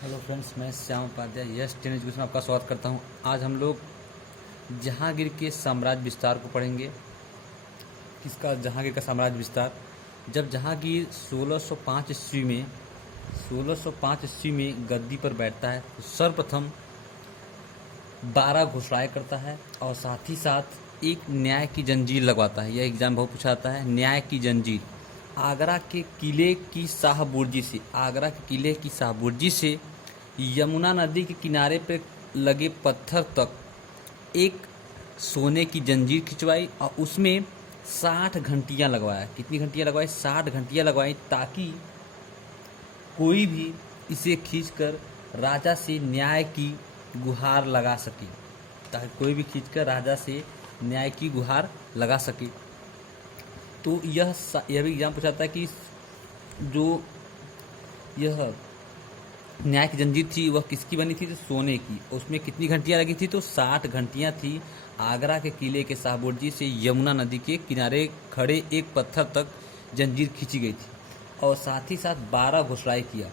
Hello friends, मैं Shyam Upadhyay Yes Ten Education में आपका स्वागत करता हूं। आज हम लोग जहांगीर के साम्राज्य विस्तार को पढ़ेंगे। किसका? जहांगीर का साम्राज्य विस्तार। जब जहांगीर 1605 ईस्वी में गद्दी पर बैठता है तो सर्वप्रथम 12 घोषणाएं करता है और साथ ही साथ एक न्याय की जंजीर लगवाता है। यह एग्जाम बहुत पूछा जाता है। न्याय की जंजीर आगरा के किले की शाहबुर्जी से यमुना नदी के किनारे पर लगे पत्थर तक एक सोने की जंजीर खिंचवाई और उसमें 60 घंटियां लगवाया। कितनी घंटियां लगवाई? 60 घंटियां लगवाई, ताकि कोई भी इसे खींचकर राजा से न्याय की गुहार लगा सके। लगा सके। तो यह भी एग्जाम पूछाता है कि जो यह न्याय की जंजीर थी वह किसकी बनी थी? तो सोने की। उसमें कितनी घंटियां लगी थी? तो 60 घंटियां थी। आगरा के किले के शाहबुर्जी से यमुना नदी के किनारे खड़े एक पत्थर तक जंजीर खींची गई थी और साथ ही साथ 12 घोषणाएं किया।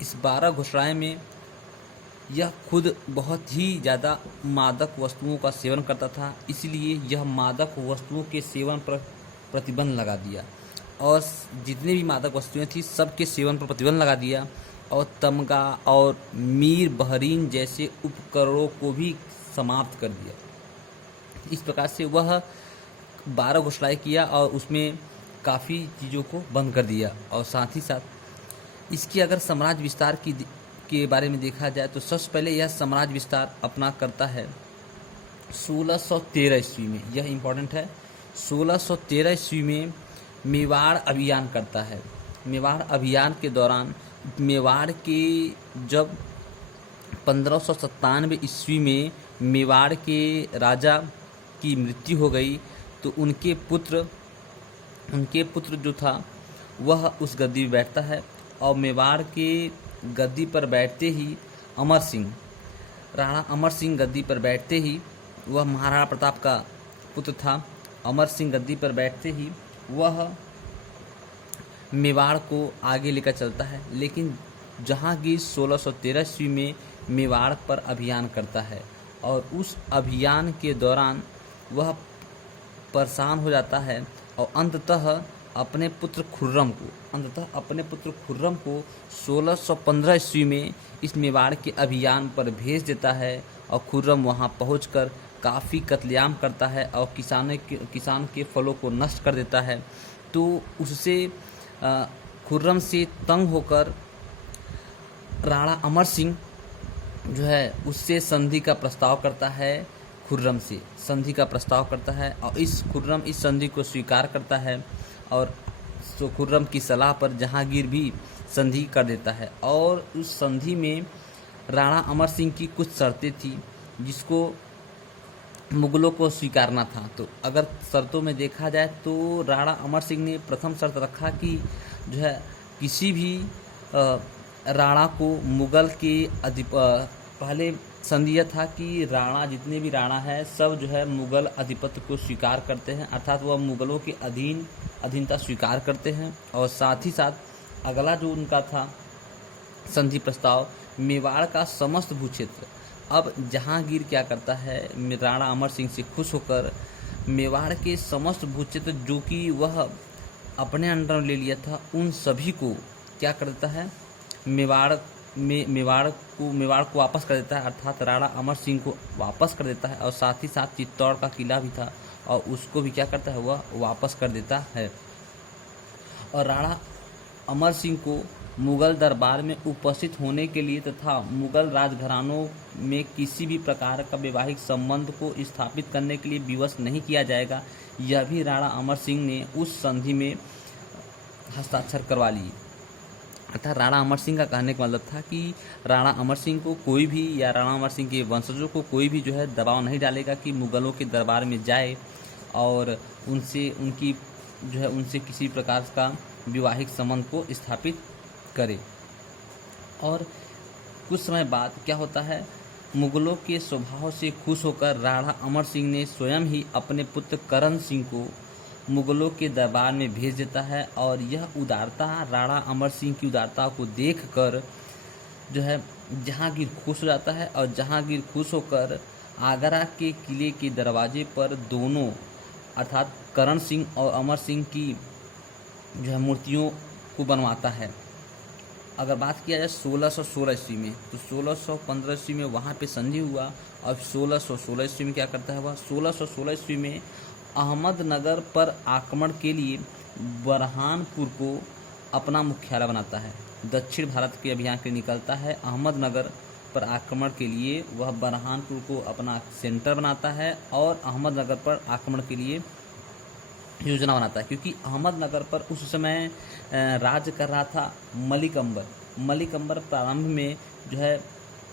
इस 12 घोषणाएं में यह खुद बहुत ही ज़्यादा मादक वस्तुओं का सेवन करता था, इसलिए यह मादक वस्तुओं के सेवन पर प्रतिबंध लगा दिया और जितनी भी मादक वस्तुएं थी सबके सेवन पर प्रतिबंध लगा दिया और तमगा और मीर बहरीन जैसे उपकरणों को भी समाप्त कर दिया। इस प्रकार से वह 12 घोषणाएं किया और उसमें काफ़ी चीज़ों को बंद कर दिया। और साथ ही साथ इसकी अगर साम्राज्य विस्तार के बारे में देखा जाए तो सबसे पहले यह साम्राज्य विस्तार अपना करता है 1613 ईस्वी में। यह इम्पोर्टेंट है। 1613 ईस्वी में मेवाड़ अभियान करता है। मेवाड़ अभियान के दौरान मेवाड़ के जब 1597 ईस्वी में मेवाड़ के राजा की मृत्यु हो गई तो उनके पुत्र जो था वह उस गद्दी पर बैठता है और मेवाड़ के गद्दी पर बैठते ही राणा अमर सिंह गद्दी पर बैठते ही, वह महाराणा प्रताप का पुत्र था। अमर सिंह गद्दी पर बैठते ही वह मेवाड़ को आगे लेकर चलता है, लेकिन जहांगीर 1613 ईस्वी में मेवाड़ पर अभियान करता है और उस अभियान के दौरान वह परेशान हो जाता है और अंततः अपने पुत्र खुर्रम को 1615 ईस्वी में इस मेवाड़ के अभियान पर भेज देता है और खुर्रम वहां पहुंचकर काफ़ी कत्लेआम करता है और किसान के फलों को नष्ट कर देता है। तो उससे खुर्रम से तंग होकर राणा अमर सिंह जो है उससे संधि का प्रस्ताव करता है। खुर्रम से संधि का प्रस्ताव करता है और खुर्रम इस संधि को स्वीकार करता है और तो खुर्रम की सलाह पर जहांगीर भी संधि कर देता है। और उस संधि में राणा अमर सिंह की कुछ शर्तें थी जिसको मुगलों को स्वीकारना था। तो अगर शर्तों में देखा जाए तो राणा अमर सिंह ने प्रथम शर्त रखा कि जो है किसी भी राणा को मुगल के पहले संधि यह था कि जितने भी राणा है सब जो है मुगल अधिपत्य को स्वीकार करते हैं, अर्थात वह मुगलों के अधीनता स्वीकार करते हैं। और साथ ही साथ अगला जो उनका था संधि प्रस्ताव, मेवाड़ का समस्त भूक्षेत्र। अब जहांगीर क्या करता है, राणा अमर सिंह से खुश होकर मेवाड़ के समस्त भूक्षेत्र जो कि वह अपने अंडर में ले लिया था उन सभी को क्या कर देता है, मेवाड़ को वापस कर देता है, अर्थात राणा अमर सिंह को वापस कर देता है। और साथ ही साथ चित्तौड़ का किला भी था और उसको भी क्या करता है, वह वापस कर देता है। और राणा अमर सिंह को मुगल दरबार में उपस्थित होने के लिए तथा मुगल राजघरानों में किसी भी प्रकार का वैवाहिक संबंध को स्थापित करने के लिए विवश नहीं किया जाएगा। यह भी राणा अमर सिंह ने उस संधि में हस्ताक्षर करवा लिए। अर्थात राणा अमर सिंह का कहने का मतलब था कि राणा अमर सिंह को कोई भी या राणा अमर सिंह के वंशजों को कोई भी जो है दबाव नहीं डालेगा कि मुगलों के दरबार में जाए और उनसे किसी प्रकार का वैवाहिक संबंध को स्थापित करे। और कुछ समय बाद क्या होता है, मुगलों के स्वभाव से खुश होकर राणा अमर सिंह ने स्वयं ही अपने पुत्र करण सिंह को मुगलों के दरबार में भेज देता है। और यह उदारता, राणा अमर सिंह की उदारता को देखकर जो है जहांगीर खुश हो जाता है और जहांगीर खुश होकर आगरा के किले के दरवाजे पर दोनों अर्थात करण सिंह और अमर सिंह की जो है मूर्तियों को बनवाता है। अगर बात किया जाए 1616 ईस्वी में, तो 1615 ईस्वी में वहाँ पे संधि हुआ और 1616 ईस्वी में क्या करता है वह, 1616 ईस्वी में अहमदनगर पर आक्रमण के लिए बरहानपुर को अपना मुख्यालय बनाता है। दक्षिण भारत के अभियान के निकलता है, अहमदनगर पर आक्रमण के लिए वह बरहानपुर को अपना सेंटर बनाता है और अहमदनगर पर आक्रमण के लिए योजना बनाता है, क्योंकि अहमदनगर पर उस समय राज कर रहा था मलिक अंबर। मलिक अंबर प्रारंभ में जो है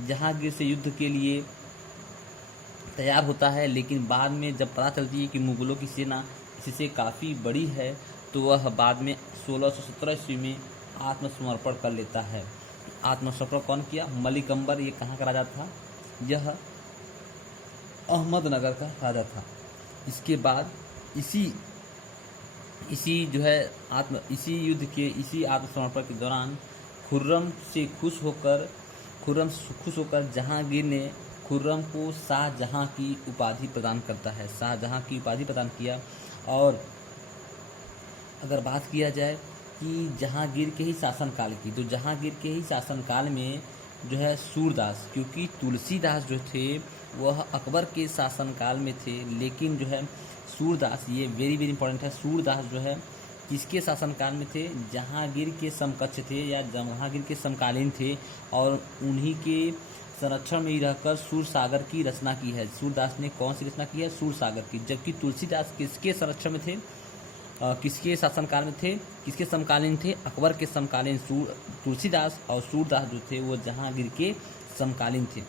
जहांगीर से युद्ध के लिए तैयार होता है, लेकिन बाद में जब पता चलती है कि मुगलों की सेना इससे काफ़ी बड़ी है तो वह बाद में 1617 ईस्वी में आत्मसमर्पण कर लेता है। आत्मसमर्पण कौन किया? मलिक अंबर। ये कहाँ का राजा था? यह अहमदनगर का राजा था। इसके बाद इसी जो है इसी युद्ध के इसी आत्मसमर्पण के दौरान खुर्रम खुश होकर जहांगीर ने खुर्रम को शाहजहां की उपाधि प्रदान करता है। शाहजहां की उपाधि प्रदान किया। और अगर बात किया जाए कि जहांगीर के ही शासनकाल की, तो जहांगीर के ही शासनकाल में जो है सूरदास, क्योंकि तुलसीदास जो थे वह अकबर के शासनकाल में थे, लेकिन जो है सूरदास, ये वेरी वेरी इंपॉर्टेंट है, सूरदास जो है किसके शासनकाल में थे? जहांगीर के समकक्ष थे या जहांगीर के समकालीन थे, और उन्हीं के संरक्षण में ही रहकर सूरसागर की रचना की है। सूरदास ने कौन सी रचना की है? सूरसागर की। जबकि तुलसीदास किसके संरक्षण में थे? किसके शासनकाल में थे? किसके समकालीन थे? अकबर के समकालीन। तुलसीदास और सूरदास जो थे वो जहांगीर के समकालीन थे।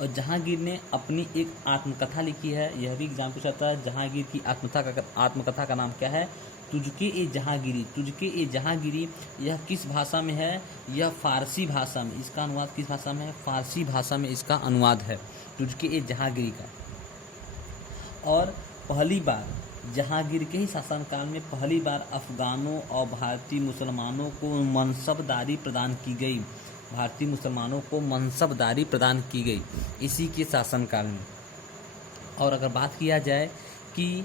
और जहांगीर ने अपनी एक आत्मकथा लिखी है, यह भी एग्जाम पूछा था। जहांगीर की आत्मकथा का नाम क्या है? तुझके ए जहांगीरी। तुझके ए जहांगीरी। यह किस भाषा में है? यह फारसी भाषा में। इसका अनुवाद किस भाषा में है? फारसी भाषा में इसका अनुवाद है तुझके ए जहांगीरी का। और पहली बार जहांगीर के ही शासनकाल में पहली बार अफगानों और भारतीय मुसलमानों को मनसबदारी प्रदान की गई। भारतीय मुसलमानों को मनसबदारी प्रदान की गई इसी के शासनकाल में। और अगर बात किया जाए कि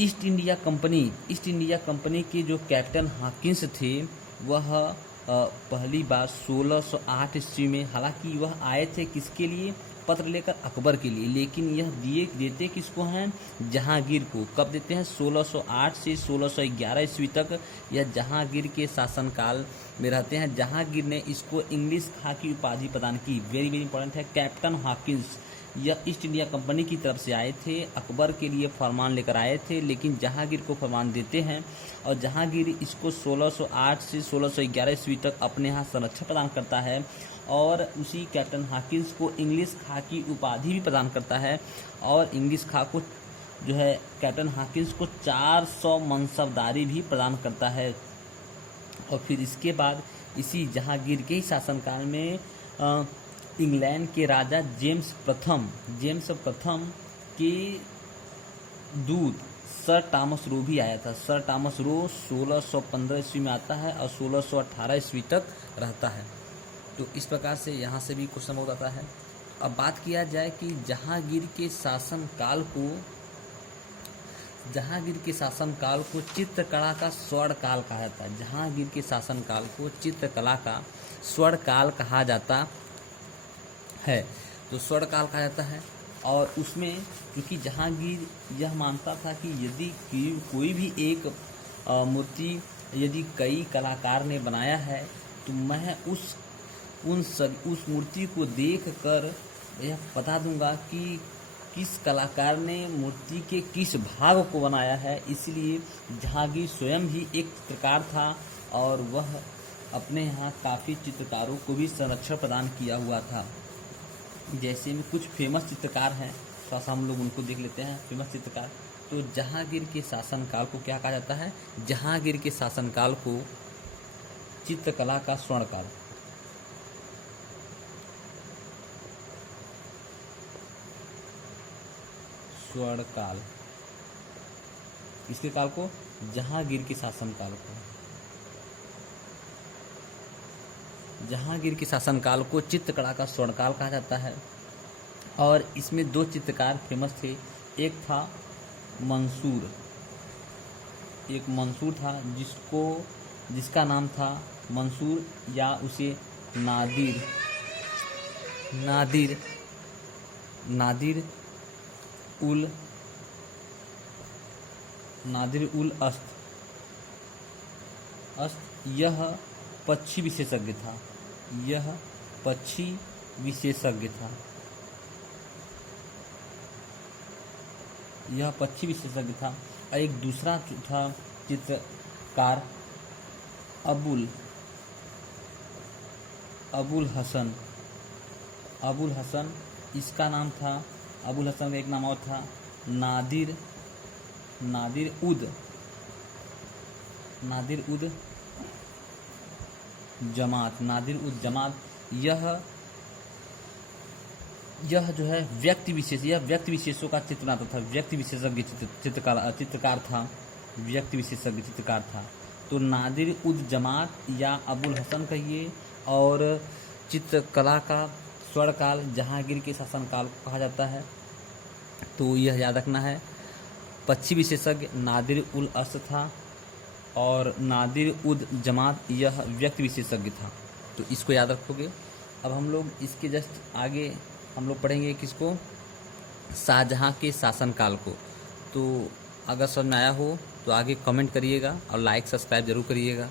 ईस्ट इंडिया कंपनी के जो कैप्टन हॉकिंस थे वह पहली बार 1608 ईस्वी में, हालांकि वह आए थे किसके लिए? पत्र लेकर अकबर के लिए, लेकिन यह देते किसको हैं? जहांगीर को। कब देते हैं? 1608 से 1611 ईस्वी तक यह जहांगीर के शासनकाल में रहते हैं। जहांगीर ने इसको इंग्लिश खां की उपाधि प्रदान की। वेरी वेरी इंपॉर्टेंट है। कैप्टन हॉकिंस यह ईस्ट इंडिया कंपनी की तरफ से आए थे, अकबर के लिए फरमान लेकर आए थे, लेकिन जहांगीर को फरमान देते हैं और जहांगीर इसको 1608 से 1611 ईस्वी तक अपने यहाँ संरक्षण प्रदान करता है और उसी कैप्टन हॉकिंस को इंग्लिश खां की उपाधि भी प्रदान करता है। और इंग्लिश खां को जो है कैप्टन हॉकिंस को 400 मनसबदारी भी प्रदान करता है। और फिर इसके बाद इसी जहांगीर के ही शासनकाल में इंग्लैंड के राजा जेम्स प्रथम के दूत सर टॉमस रो भी आया था। सर टॉमस रो 1615 ईस्वी में आता है और 1618 ईस्वी तक रहता है। तो इस प्रकार से यहाँ से भी क्वेश्चन बहुत आता है। अब बात किया जाए कि जहांगीर के शासनकाल को चित्रकला का स्वर्णकाल कहा जाता है। जहांगीर के शासनकाल को चित्रकला का स्वर्णकाल कहा जाता है। तो स्वर्णकाल कहा जाता है। और उसमें क्योंकि जहांगीर यह मानता था कि यदि कोई भी एक मूर्ति यदि कई कलाकार ने बनाया है तो मैं उस मूर्ति को देखकर यह बता दूंगा कि किस कलाकार ने मूर्ति के किस भाग को बनाया है। इसलिए जहांगीर स्वयं भी एक चित्रकार था और वह अपने यहाँ काफ़ी चित्रकारों को भी संरक्षण प्रदान किया हुआ था। जैसे में कुछ फेमस चित्रकार हैं, थोड़ा सा हम लोग उनको देख लेते हैं। फेमस चित्रकार तो जहांगीर के शासनकाल को क्या कहा जाता है? जहांगीर के शासनकाल को चित्रकला का स्वर्णकाल। स्वर्णकाल इसके काल को? जहांगीर के शासनकाल को। जहांगीर के शासनकाल को चित्रकला का स्वर्णकाल कहा जाता है। और इसमें 2 चित्रकार फेमस थे। एक था मंसूर, एक मंसूर था जिसका नाम था मंसूर या उसे नादिर नादिर नादिर उल नादिर उल अस्त। यह पक्षी विशेषज्ञ था। यह पक्षी विशेषज्ञ था। यह पक्षी विशेषज्ञ था। और एक दूसरा था चित्रकार अबुल हसन। इसका नाम था अबुल हसन का एक नाम और था नादिर उद जमात। यह जो है व्यक्ति विशेषों का चित्र बनाता था। व्यक्ति विशेषज्ञ चित्रकार था। व्यक्ति विशेषज्ञ चित्रकार था। तो नादिर उद जमात या अबुल हसन कहिए। और चित्रकला का स्वर्णकाल जहांगीर के शासनकाल को कहा जाता है। तो यह याद रखना है। पक्षी विशेषज्ञ नादिर उल अस्त था और नादिर उद जमात यह व्यक्ति विशेषज्ञ था। तो इसको याद रखोगे। अब हम लोग इसके जस्ट आगे हम लोग पढ़ेंगे किसको, शाहजहां के शासनकाल को। तो अगर समझ में आया हो तो आगे कमेंट करिएगा और लाइक सब्सक्राइब जरूर करिएगा।